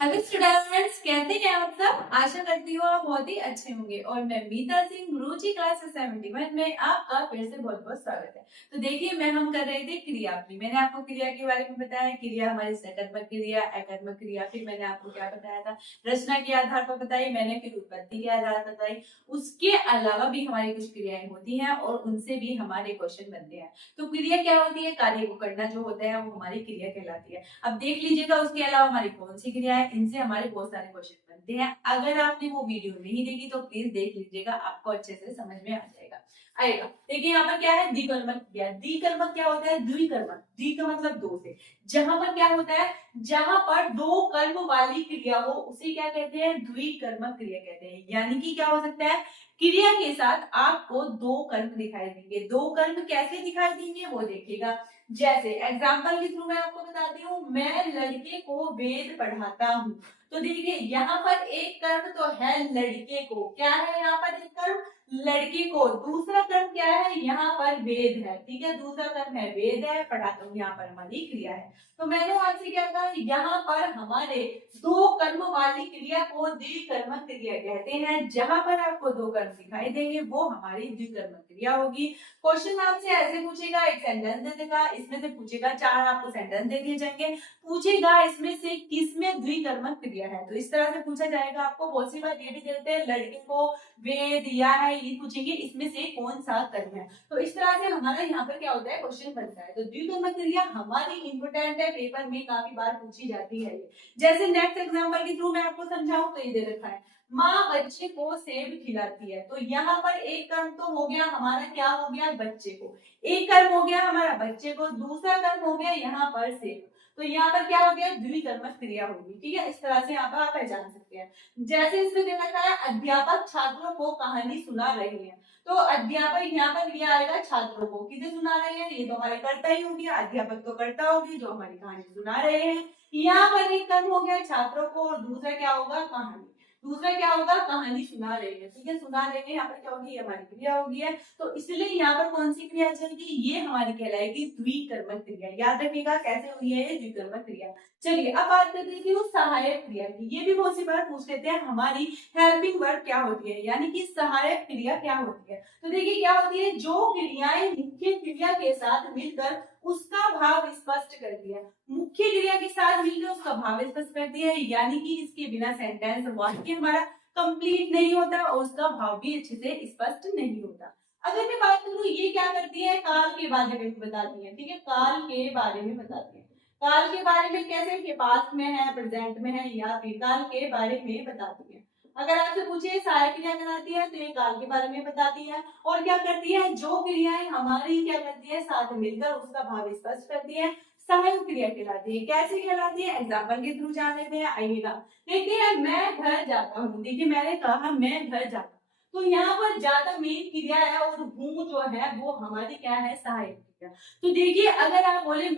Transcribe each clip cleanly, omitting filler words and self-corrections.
Hello students, कैसे हैं आप सब। आशा करती हूँ आप बहुत ही अच्छे होंगे। और मैं मीता सिंह, गुरुजी क्लास 71 में आपका फिर से बहुत बहुत स्वागत है। तो देखिए, हम कर रहे थे क्रियावली। मैंने आपको क्रिया के बारे में बताया। क्रिया हमारी सकर्मक क्रिया, अकर्मक क्रिया, फिर मैंने आपको क्या बताया था, रचना के आधार पर बताई मैंने, फिर उत्पत्ति के आधार पर बताई। उसके अलावा भी हमारी कुछ क्रियाएं होती हैं और उनसे भी हमारे क्वेश्चन बनते हैं। तो क्रिया क्या होती है, कार्य को करना जो होता है वो हमारी क्रिया कहलाती है। अब देख लीजिएगा उसके अलावा हमारी कौन सी क्रिया है, इनसे हमारे बहुत सारे क्वेश्चन बनते हैं। अगर आपने वो वीडियो नहीं देखी तो प्लीज देख लीजिएगा, आपको अच्छे से समझ में आ जाएगा। आएगा। देखिए यहाँ पर क्या है, द्विकर्मक क्रिया। द्विकर्मक क्या होता है, द्विकर्मक, द्वि का मतलब दो से। जहां पर क्या होता है, जहां पर दो कर्म वाली क्रिया हो उसे क्या कहते हैं, द्विकर्मक क्रिया कहते हैं। यानी कि क्या हो सकता है, क्रिया के साथ आपको दो कर्म दिखाई देंगे। दो कर्म कैसे दिखाई देंगे वो देखिएगा। जैसे एग्जाम्पल के थ्रू मैं आपको बताती हूँ, मैं लड़के को वेद पढ़ाता हूँ। तो देखिए यहाँ पर एक कर्म तो है लड़के को, क्या है यहाँ पर एक कर्म, लड़के को। दूसरा कर्म क्या है, यहाँ पर वेद है। ठीक है, दूसरा कर्म है वेद है, पढ़ाता हूँ, यहाँ पर हमारी क्रिया है। तो मैंने आपसे क्या कहा, यहाँ पर हमारे दो कर्म वाली क्रिया को द्विकर्मक क्रिया कहते हैं। जहां पर आपको दो कर्म दिखाई देंगे वो हमारी द्विकर्मक क्रिया होगी। क्वेश्चन आपसे ऐसे पूछेगा, एक सेंटेंस दे देगा, इसमें से पूछेगा, चार आपको सेंटेंस दे दिए जाएंगे, पूछेगा इसमें से किसमें द्विकर्मक क्रिया है। तो इस तरह से पूछा जाएगा आपको। बहुत सी बार ये भी देते हैं, लड़के को वेद या है, ये पूछेंगे इसमें से कौन सा कर्म है। तो इस तरह से हमारा यहाँ पर क्या होता है, क्वेश्चन बनता है। तो द्विकर्मक क्रिया हमारी इंपोर्टेंट है, पेपर में काफी बार पूछी जाती है। जैसे नेक्स्ट एग्जांपल के थ्रू मैं आपको समझाऊं तो ये दे रखा है, माँ बच्चे को सेब खिलाती है। तो यहाँ पर एक कर्म तो हो गया हमारा, क्या हो गया, बच्चे को। एक कर्म हो गया हमारा बच्चे को, दूसरा कर्म हो गया यहाँ पर सेब। तो यहाँ पर क्या हो गया, द्विकर्मक क्रिया होगी। ठीक है, इस तरह से यहाँ पर आप पहचान सकते हैं। जैसे इसमें दे रखा है, अध्यापक छात्रों को कहानी सुना रहे हैं। तो अध्यापक यहाँ पर ये आएगा छात्रों को, किसे सुना रहे हैं, ये तो हमारे कर्ता ही हो गया, अध्यापक तो कर्ता होगी जो हमारी कहानी सुना रहे हैं। यहाँ पर एक कर्म हो गया छात्रों को, और दूसरा क्या होगा, कहानी। दूसरा क्या होगा, कहानी सुना रहे हैं। ठीक है, सुना रहे हैं, यहाँ पर क्या होगी, हमारी क्रिया होगी है। तो इसलिए यहाँ पर कौन सी क्रिया चलेगी, ये हमारी कहलाएगी द्विकर्मक क्रिया। याद रखिएगा कैसे हुई है ये द्विकर्मक क्रिया। चलिए अब बात कर लेती हूँ सहायक क्रिया की। ये भी बहुत सी बार पूछ लेते हैं, हमारी हेल्पिंग वर्ब क्या होती है, यानी कि सहायक क्रिया क्या होती है। तो देखिए क्या होती है, जो क्रियाएं मुख्य क्रिया के साथ मिलकर उसका भाव स्पष्ट करती है। मुख्य क्रिया के साथ मिलकर उसका भाव स्पष्ट करती है, यानी कि इसके बिना सेंटेंस वाक्य हमारा कंप्लीट नहीं होता और उसका भाव भी अच्छे से स्पष्ट नहीं होता। अगर मैं बात करूं, ये क्या करती है, काल के बारे में बताती है। ठीक है, काल के बारे में बताती है। काल के बारे में कैसे, कि पास्ट में है, प्रेजेंट में है, या फिर काल के बारे में बताती है। अगर आपसे पूछे सहायक क्रिया कराती है तो ये काल के बारे में बताती है। और क्या करती है, जो क्रियाएं हमारी क्या करती है, साथ मिलकर उसका भाव स्पष्ट करती है, सहायक क्रिया कहलाती है। कैसे कहलाती है, एग्जाम्पल के थ्रू जान लेते हैं, आइएगा। देखिए मैं घर जाता हूँ, देखिए मैंने कहा मैं घर जाता हूँ, तो यहाँ पर जाता मेन क्रिया है और हूँ जो है वो हमारी क्या है, सहायक क्रिया। तो देखिए अगर आप बोले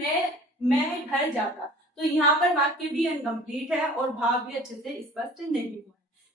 मैं घर जाता, तो यहाँ पर वाक्य भी इनकम्प्लीट है और भाव भी अच्छे से स्पष्ट नहीं हुआ।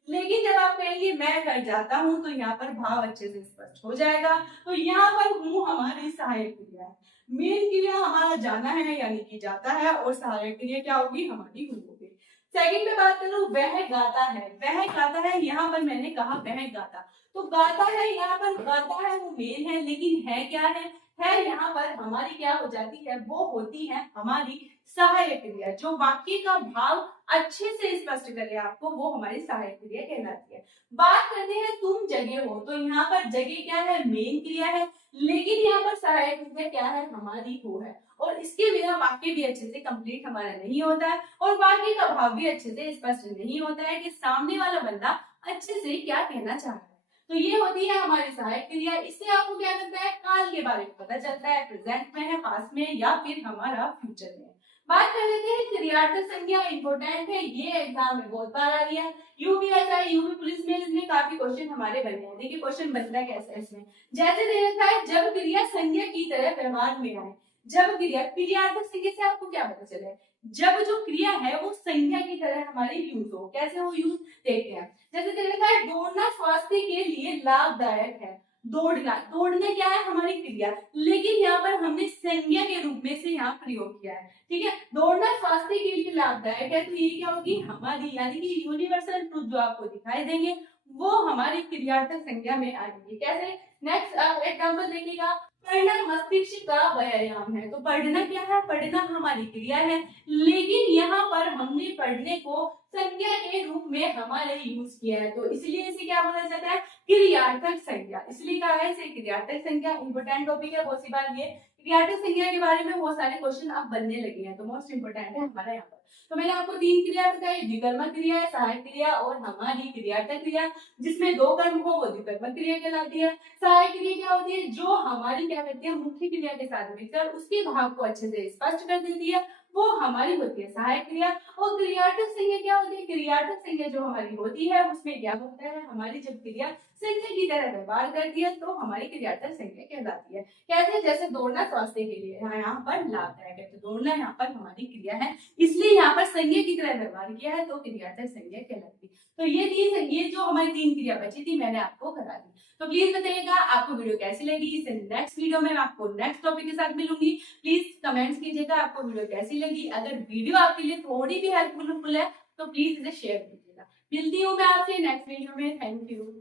लेकिन जब आप कहेंगे मैं घर जाता हूँ तो यहाँ पर भाव अच्छे से स्पष्ट हो जाएगा। तो यहाँ पर हूँ हमारी सहायक क्रिया है। मेन क्रिया हमारा जाना है यानी कि जाता है, और सहायक क्रिया क्या होगी, हमारी हूँ होगी। सेकंड में बात करूं, वह गाता है। वह गाता है, यहाँ पर मैंने कहा वह गाता, तो गाता है, यहाँ पर गाता है वो मेन है, लेकिन है क्या है यहाँ पर हमारी क्या हो जाती है, वो होती है हमारी सहायक क्रिया। जो वाक्य का भाव अच्छे से स्पष्ट करे आपको, वो हमारी सहायक क्रिया कहलाती है। बात करते हैं तुम जगे हो, तो यहाँ पर जगे क्या है, मेन क्रिया है, लेकिन यहाँ पर सहायक क्रिया क्या है, हमारी हो है। और इसके बिना वाक्य भी अच्छे से कंप्लीट हमारा नहीं होता है, और वाक्य का भाव भी अच्छे से स्पष्ट नहीं होता है कि सामने वाला बंदा अच्छे से क्या कहना चाह रहा है। तो ये होती है हमारी सहायक क्रिया। इससे आपको क्या करता है, काल के बारे में पता चलता है, प्रेजेंट में है, पास्ट में, या फिर हमारा फ्यूचर में। बात कर लेते हैं क्रियार्थक संज्ञा, इंपोर्टेंट है, ये एग्जाम में बहुत बार आ रही है। यूपीएसआई, यूपी पुलिस में इसमें काफी क्वेश्चन हमारे बने हैं। देखिए क्वेश्चन बनता है कैसे इसमें, जैसे दे रखा है, जब क्रिया संज्ञा की तरह व्यवहार में आए। जब क्रिया, क्रियार्थक संज्ञा से आपको क्या पता चले, जब जो क्रिया है वो संज्ञा की तरह हमारी यूज हो। कैसे हो यूज, देखते हैं। जैसे दे रखा है, दौड़ना स्वास्थ्य के लिए लाभदायक है। दौड़ना, दौड़ना क्या है हमारी क्रिया, लेकिन यहाँ पर हमने संज्ञा के रूप में से यहाँ प्रयोग किया है। ठीक है, दौड़ना स्वास्थ्य के लिए लाभदायक है, तो ये क्या होगी हमारी यानी कि यूनिवर्सल ट्रूथ जो आपको दिखाई देंगे वो हमारी क्रियार्थक संज्ञा में आएंगे। कैसे, नेक्स्ट एग्जांपल देखिएगा, पढ़ना मस्तिष्क का व्यायाम है। तो पढ़ना क्या है, पढ़ना हमारी क्रिया है, लेकिन यहाँ पर हमने पढ़ने को संज्ञा के रूप में हमारे यूज किया है, तो इसलिए इसे क्या बोला जाता है, क्रियार्थक संज्ञा। इसलिए कहा है इसे क्रियार्थक संज्ञा। इंपोर्टेंट टॉपिक है, बहुत सी बार ये क्रियार्थक संज्ञा के बारे में बहुत सारे क्वेश्चन अब बनने लगे हैं, तो मोस्ट इंपोर्टेंट है हमारा यहाँ पर। तो मैंने आपको 3 क्रिया बताई, द्विकर्मक क्रिया है, सहायक क्रिया और हमारी क्रियार्थक क्रिया, जिसमें 2 कर्म हो वो द्विकर्मक क्रिया कहलाती है। सहायक क्रिया क्या होती है, जो हमारी क्या करती है, मुख्य क्रिया के साथ मिलकर उसके भाग को अच्छे से स्पष्ट कर देती है, वो हमारी होती है सहायक क्रिया। और क्रियार्थक संज्ञा क्या होती है, क्रियार्थक संज्ञा जो हमारी होती है उसमें क्या होता है, हमारी जब क्रिया संज्ञा की तरह व्यवहार करती है तो हमारी क्रियार्थक संज्ञा कहलाती है। कैसे, जैसे दौड़ना स्वास्थ्य के लिए यहाँ पर लाभदायक है, तो दौड़ना यहाँ पर हमारी क्रिया है, इसलिए यहाँ पर संज्ञा की तरह व्यवहार किया है, तो क्रियार्थक संज्ञा कहलाती है। तो ये जो हमारी 3 क्रिया बची थी मैंने आपको करा दी। तो प्लीज बताइएगा आपको वीडियो कैसी लगी। इसे नेक्स्ट वीडियो में मैं आपको नेक्स्ट टॉपिक के साथ मिलूंगी। प्लीज कमेंट्स कीजिएगा आपको वीडियो कैसी लगी। अगर वीडियो आपके लिए थोड़ी भी हेल्पफुल है तो प्लीज इसे शेयर कीजिएगा। मिलती हूँ मैं आपसे नेक्स्ट वीडियो में। Thank you.